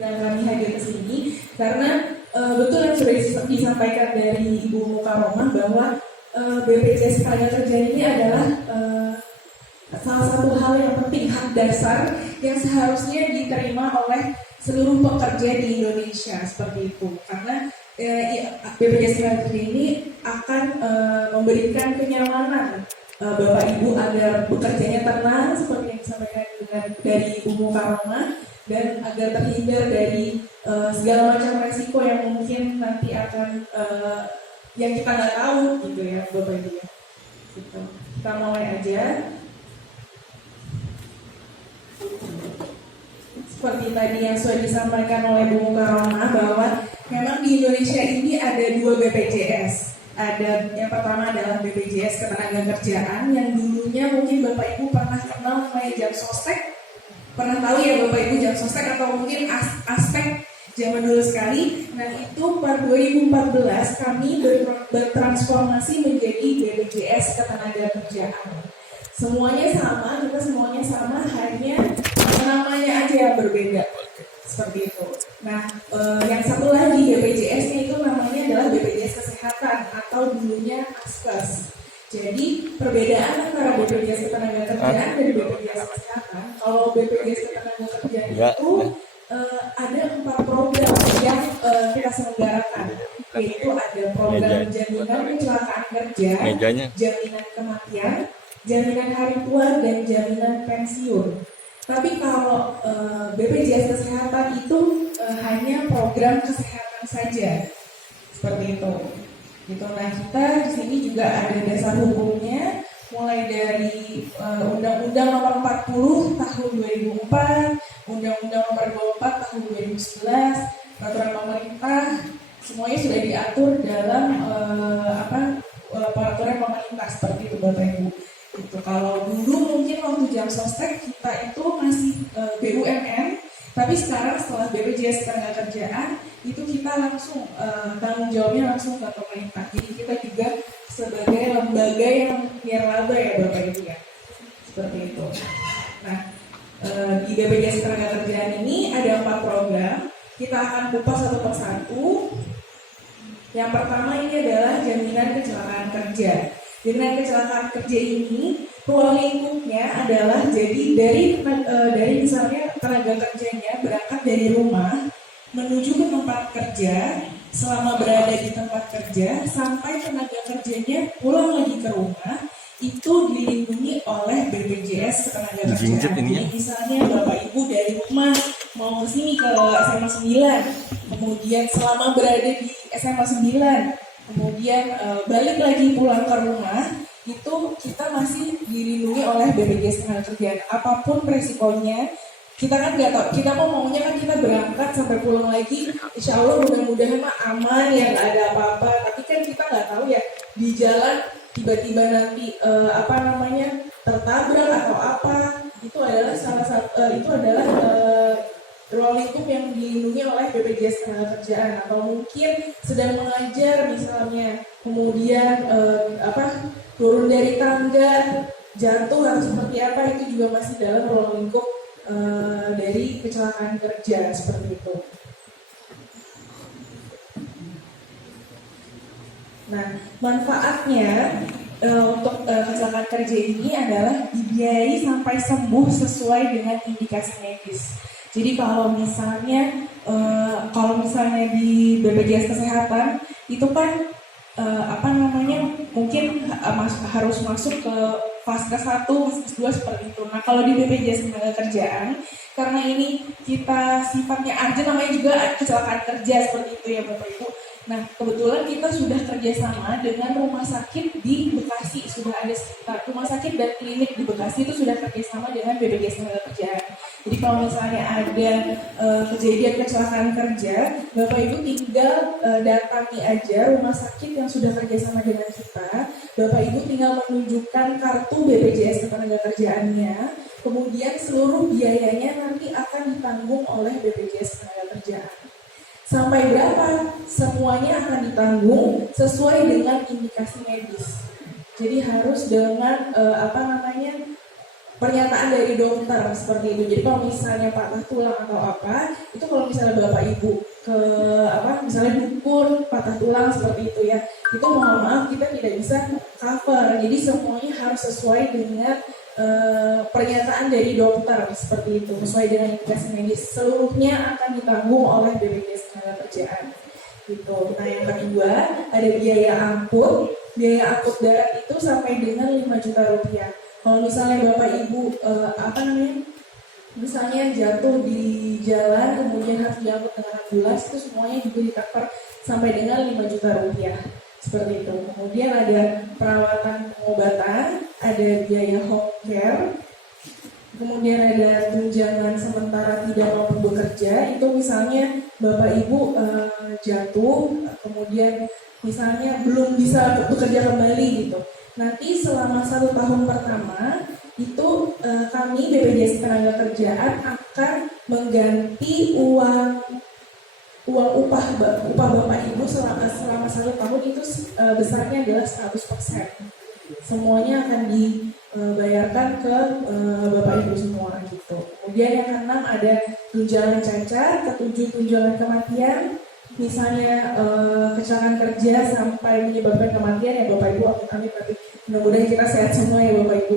dan kami hadir ke sini karena betul yang sudah disampaikan dari Ibu Mukaromah bahwa BPJS Ketenagakerjaan ini adalah salah satu hal yang penting, hak dasar yang seharusnya diterima oleh seluruh pekerja di Indonesia seperti itu. Karena BPJS Ketenagakerjaan ini akan memberikan kenyamanan Bapak Ibu agar bekerjanya tenang seperti yang disampaikan dari Ibu Mukaromah, dan agar terhindar dari segala macam resiko yang mungkin nanti akan yang kita nggak tahu gitu ya Bapak Ibu ya. Gitu. Kita mulai aja. Seperti tadi yang sudah disampaikan oleh Bu Mukaromah bahwa memang di Indonesia ini ada 2 BPJS. Ada yang pertama adalah BPJS Ketenagakerjaan yang dulunya mungkin Bapak Ibu pernah kenal namanya Jam Sostek. Pernah tahu ya Bapak Ibu Jam Sostek atau mungkin aspek zaman dulu sekali. Nah itu per 2014 kami bertransformasi menjadi BPJS Ketenagakerjaan. Semuanya sama, kita semuanya sama, hanya namanya aja yang berbeda. Seperti itu. Nah, yang satu lagi BPJS-nya itu namanya adalah BPJS Kesehatan atau dulunya Askes. Jadi perbedaan antara BPJS Ketenagakerjaan dan BPJS Kesehatan, kalau BPJS Ketenagakerjaan itu ada 4 program yang kita selenggarakan, yaitu ada program jaminan kecelakaan kerja, jaminan kematian, jaminan hari tua, dan jaminan pensiun. Tapi kalau BPJS Kesehatan itu hanya program kesehatan saja, seperti itu. Gitu. Nah kita di sini juga ada dasar hukumnya, mulai dari Undang-Undang Nomor 40 Tahun 2004, Undang-Undang Nomor 24 Tahun 2011, Peraturan Pemerintah, semuanya sudah diatur dalam peraturan pemerintah seperti itu Bapak Ibu. Itu kalau dulu mungkin waktu Jam Sostek kita itu masih BUMN, tapi sekarang setelah BPJS Ketenagakerjaan itu kita langsung tanggung jawabnya langsung ke pemerintah. Jadi kita juga sebagai lembaga yang nirlaba ya Bapak Ibu ya, seperti itu. Nah di BPJS Ketenagakerjaan ini ada 4 program, kita akan kupas satu persatu. Yang pertama ini adalah jaminan kecelakaan kerja. Jaminan kecelakaan kerja ini ruang lingkupnya adalah jadi dari misalnya tenaga kerjanya berangkat dari rumah menuju ke tempat kerja, selama berada di tempat kerja sampai tenaga kerjanya pulang lagi ke rumah, itu dilindungi oleh BPJS Ketenagakerjaan. Jadi misalnya Bapak Ibu dari rumah mau ke sini ke SMA 9, kemudian selama berada di SMA 9 kemudian balik lagi pulang ke rumah, itu kita masih dilindungi oleh BPJS Ketenagakerjaan. Apapun resikonya, kita kan nggak tahu, kita maunya kan kita berangkat sampai pulang lagi, insya Allah mudah-mudahan mah aman ya, nggak ada apa-apa. Tapi kan kita nggak tahu ya, di jalan tiba-tiba nanti tertabrak atau apa. Itu adalah salah satu ruang lingkup yang dilindungi oleh BPJS Ketenagakerjaan. Atau mungkin sedang mengajar misalnya, kemudian turun dari tangga, jatuh atau seperti apa, itu juga masih dalam ruang lingkup dari kecelakaan kerja seperti itu. Nah, manfaatnya untuk kecelakaan kerja ini adalah dibiayai sampai sembuh sesuai dengan indikasi medis. Jadi kalau misalnya di BPJS Kesehatan itu kan mungkin harus masuk ke Vaskes 1, Vaskes 2 seperti itu. Nah kalau di BPJS Ketenagakerjaan, karena ini kita sifatnya urgent, namanya juga kecelakaan kerja seperti itu ya Bapak Ibu. Nah kebetulan kita sudah kerjasama dengan rumah sakit di Bekasi, sudah ada sekitar rumah sakit dan klinik di Bekasi itu sudah kerjasama dengan BPJS Ketenagakerjaan. Jadi kalau misalnya ada kejadian kecelakaan kerja, Bapak Ibu tinggal datangi aja rumah sakit yang sudah kerjasama dengan kita. Bapak Ibu tinggal menunjukkan kartu BPJS Ketenagakerjaannya, kemudian seluruh biayanya nanti akan ditanggung oleh BPJS Ketenagakerjaan. Sampai berapa? Semuanya akan ditanggung sesuai dengan indikasi medis. Jadi harus dengan pernyataan dari dokter seperti itu. Jadi kalau misalnya patah tulang atau apa, itu kalau misalnya bapak ibu ke misalnya dukun patah tulang seperti itu ya, itu mohon maaf kita tidak bisa cover. Jadi semuanya harus sesuai dengan pernyataan dari dokter seperti itu, sesuai dengan indikasi medis. Seluruhnya akan ditanggung oleh BPJS Ketenagakerjaan. Gitu. Nah yang kedua ada biaya angkut. Biaya angkut darat itu sampai dengan 5 juta rupiah. Kalau misalnya bapak ibu misalnya jatuh di jalan kemudian harus diangkut dengan ambulans, itu semuanya juga di-cover sampai dengan 5 juta rupiah. Seperti itu. Kemudian ada perawatan pengobatan, ada biaya home care, kemudian ada tunjangan sementara tidak mampu bekerja. Itu misalnya bapak ibu jatuh, kemudian misalnya belum bisa bekerja kembali gitu. Nanti selama 1 tahun pertama itu kami BPJS Ketenagakerjaan akan mengganti uang upah bapak ibu selama 1 tahun itu besarnya adalah 100%. Semuanya akan dibayarkan ke bapak ibu semua gitu. Kemudian yang keenam ada tunjangan cacat, ketujuh tunjangan kematian. Misalnya kecelakaan kerja sampai menyebabkan kematian ya bapak ibu, amit-amit, tapi mudah-mudahan kita sehat semua ya bapak ibu.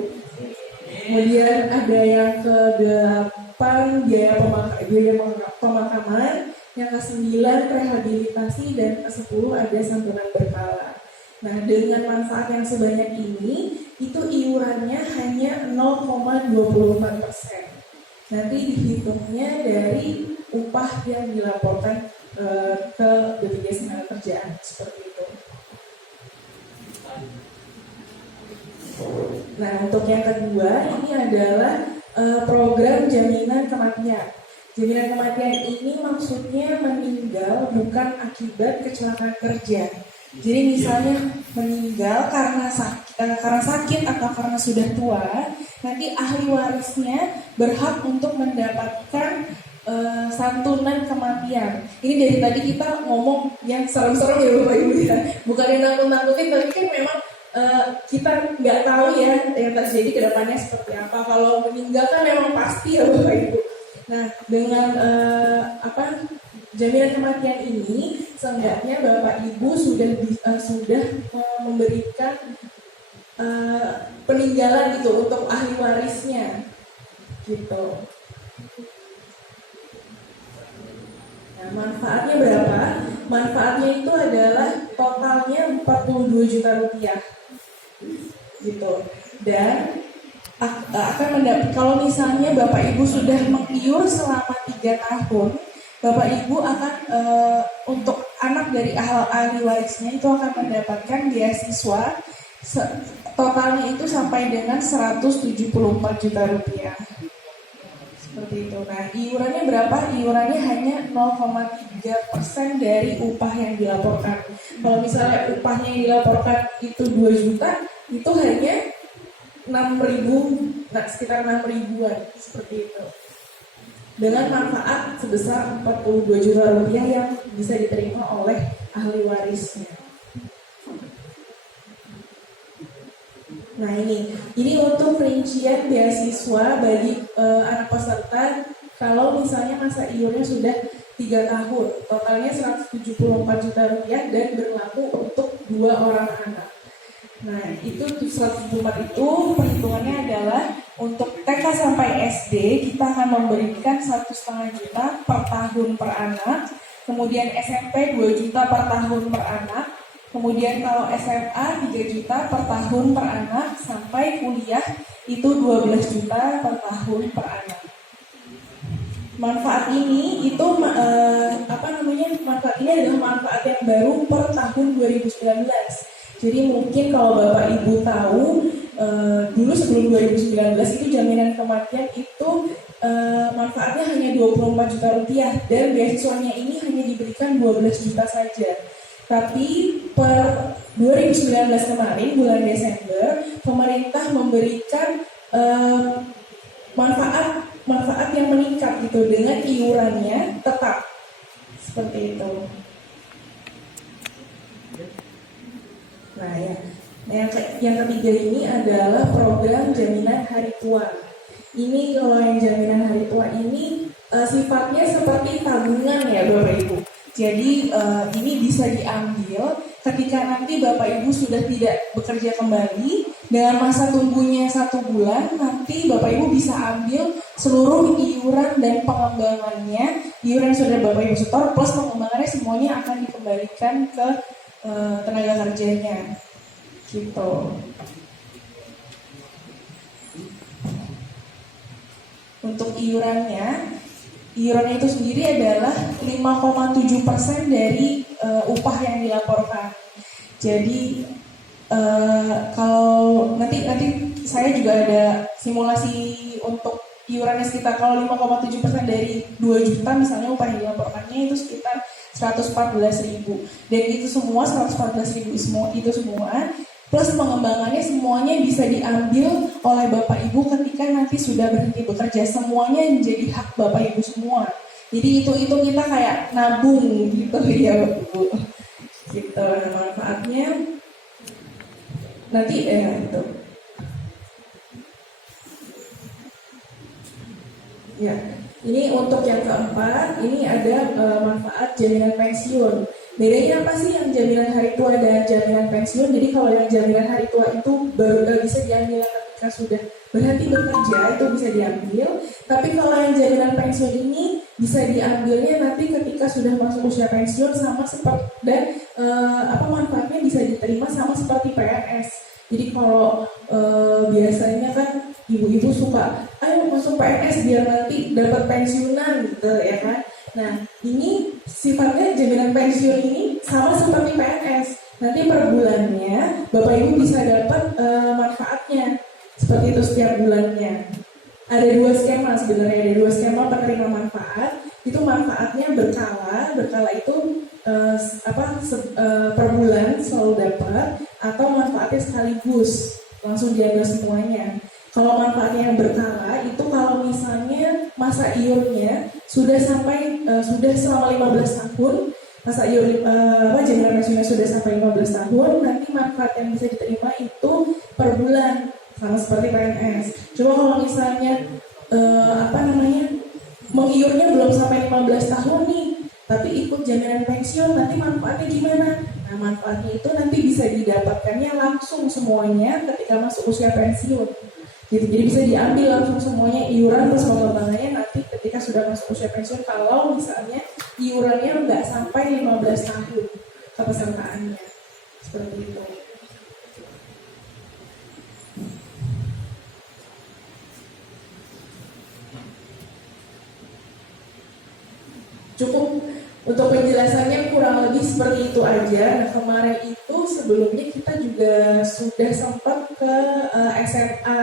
Kemudian ada yang ke-8 biaya pemakaman, yang ke-9 rehabilitasi, dan ke-10 ada santunan berkala. Nah dengan manfaat yang sebanyak ini, itu iurannya hanya 0,24%. Nanti dihitungnya dari upah yang dilaporkan ke BPJS Ketenagakerjaan seperti itu. Nah untuk yang kedua ini adalah program jaminan kematian. Jaminan kematian ini maksudnya meninggal bukan akibat kecelakaan kerja. Jadi misalnya meninggal karena sakit atau karena sudah tua, nanti ahli warisnya berhak untuk mendapatkan santunan kematian. Ini dari tadi kita ngomong yang serem-serem ya bapak ibu ya, bukan yang nakut-nakutin, tapi kan memang kita nggak tahu ya yang terjadi ke depannya seperti apa. Kalau meninggal kan memang pasti ya bapak ibu. Nah dengan jaminan kematian ini, seenggaknya bapak ibu sudah memberikan peninggalan gitu untuk ahli warisnya gitu. Nah, manfaatnya berapa? Manfaatnya itu adalah totalnya 42 juta rupiah gitu. Dan akan mendapat, kalau misalnya bapak ibu sudah mengiur selama 3 tahun, bapak ibu akan untuk anak dari ahli warisnya itu akan mendapatkan beasiswa totalnya itu sampai dengan 174 juta rupiah. Seperti itu. Nah, iurannya berapa? Iurannya hanya 0,3% dari upah yang dilaporkan. Kalau misalnya upahnya yang dilaporkan itu 2 juta, itu hanya 6.000, sekitar 6.000-an seperti itu. Dengan manfaat sebesar 42 juta rupiah yang bisa diterima oleh ahli warisnya. Nah ini untuk rincian beasiswa bagi anak peserta kalau misalnya masa iurnya sudah 3 tahun, totalnya 174 juta rupiah dan berlaku untuk 2 orang anak. Nah itu 174 itu perhitungannya adalah untuk TK sampai SD kita akan memberikan 1,5 juta per tahun per anak, kemudian SMP 2 juta per tahun per anak. Kemudian kalau SMA 3 juta per tahun per anak, sampai kuliah itu 12 juta per tahun per anak. Manfaat ini itu manfaat ini adalah manfaat yang baru per tahun 2019. Jadi mungkin kalau Bapak Ibu tahu dulu sebelum 2019 itu jaminan kematian itu manfaatnya hanya 24 juta rupiah dan beasiswanya ini hanya diberikan 12 juta saja. Tapi per 2019 kemarin bulan Desember pemerintah memberikan manfaat yang meningkat gitu dengan iurannya tetap seperti itu. Nah ya, yang ketiga ini adalah program jaminan hari tua. Ini kalau yang jaminan hari tua ini sifatnya seperti tabungan ya Bapak Ibu. Jadi ini bisa diambil ketika nanti Bapak Ibu sudah tidak bekerja kembali dengan masa tunggunya 1 bulan, nanti Bapak Ibu bisa ambil seluruh iuran dan pengembangannya, iuran yang sudah Bapak Ibu setor plus pengembangannya semuanya akan dikembalikan ke tenaga kerjanya, gitu. Untuk iurannya itu sendiri adalah 5,7% dari upah yang dilaporkan. Jadi kalau nanti saya juga ada simulasi untuk iurannya sekitar, kalau 5,7% dari 2 juta misalnya upah yang dilaporkannya itu sekitar 114.000, dan itu semua 114.000 itu semua plus pengembangannya semuanya bisa diambil oleh Bapak Ibu ketika nanti sudah berhenti bekerja. Semuanya menjadi hak Bapak Ibu semua. Jadi itu kita kayak nabung gitu ya Bapak Ibu. Gitu. Nah, manfaatnya nanti itu. Ya, ini untuk yang keempat, ini ada manfaat jaminan pensiun. Bedanya apa sih yang jaminan hari tua dan jaminan pensiun? Jadi kalau yang jaminan hari tua itu baru bisa diambil ketika sudah berhenti bekerja, itu bisa diambil. Tapi kalau yang jaminan pensiun ini bisa diambilnya nanti ketika sudah masuk usia pensiun, sama seperti dan manfaatnya bisa diterima sama seperti PNS. Jadi kalau biasanya kan ibu-ibu suka, ayo masuk PNS biar nanti dapat pensiunan gitu ya kan. Nah, ini sifatnya jaminan pensiun ini sama seperti PNS. Nanti per bulannya Bapak Ibu bisa dapat manfaatnya seperti itu setiap bulannya. Ada 2 skema sebenarnya, ada 2 skema penerima manfaat. Itu manfaatnya berkala itu per bulan selalu dapat, atau manfaatnya sekaligus langsung diambil semuanya. Kalau manfaatnya yang berkala itu kalau misalnya masa iurnya sudah selama 15 tahun, masa iur jaminan pensiunnya sudah sampai 15 tahun, nanti manfaat yang bisa diterima itu per bulan sama seperti PNS. Coba kalau misalnya mengiurnya belum sampai 15 tahun nih, tapi ikut jaminan pensiun, nanti manfaatnya gimana? Nah, manfaatnya itu nanti bisa didapatkannya langsung semuanya ketika masuk usia pensiun. Gitu. Jadi bisa diambil langsung semuanya iuran plus pengembangannya nanti ketika sudah masuk usia pensiun, kalau misalnya iurannya nggak sampai 15 tahun kepesertaannya. Seperti itu. Cukup untuk penjelasannya kurang lebih seperti itu aja. Nah, kemarin itu sebelumnya kita juga sudah sempat ke SMA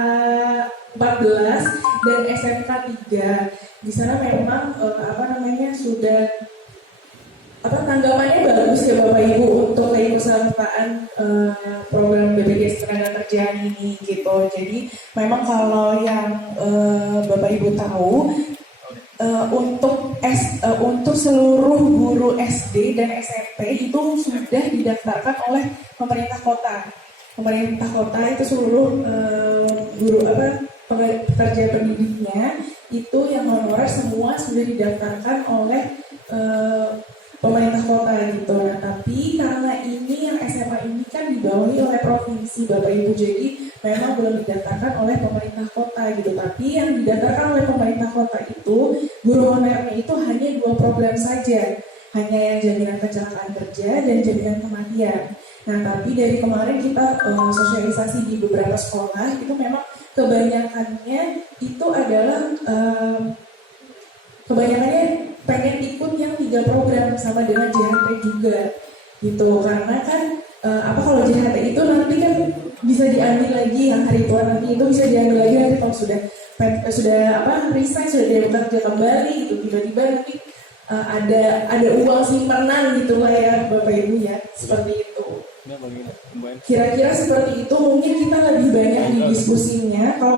14 dan SMK 3. Di sana memang sudah tanggapannya bagus ya Bapak Ibu untuk keikutsertaan program BPJS Ketenagakerjaan ini gitu. Jadi memang kalau yang Bapak Ibu tahu, untuk seluruh guru SD dan SMP itu sudah didaftarkan oleh pemerintah kota. Pemerintah kota itu seluruh pekerja pendidiknya itu yang honorer semua sudah didaftarkan oleh pemerintah kota gitu. Nah, tapi karena ini yang SMA ini kan dibawahi oleh provinsi Bapak Ibu, jadi memang belum didaftarkan oleh pemerintah kota gitu. Tapi yang didaftarkan oleh pemerintah kota itu guru honorernya itu hanya 2 program saja, hanya yang jaminan kecelakaan kerja dan jaminan kematian. Nah, tapi dari kemarin kita sosialisasi di beberapa sekolah itu memang kebanyakannya itu adalah pengen ikut yang 3 program sama dengan JHT juga gitu, karena kan kalau JHT itu nanti kan bisa diambil lagi yang hari tua, nanti itu bisa diambil lagi nanti kalau sudah resign, sudah tidak bekerja kembali gitu, tiba-tiba nanti ada uang simpanan gitu lah ya Bapak Ibu ya, seperti itu. Kira-kira seperti itu, mungkin kita lebih banyak di diskusinya. Kalau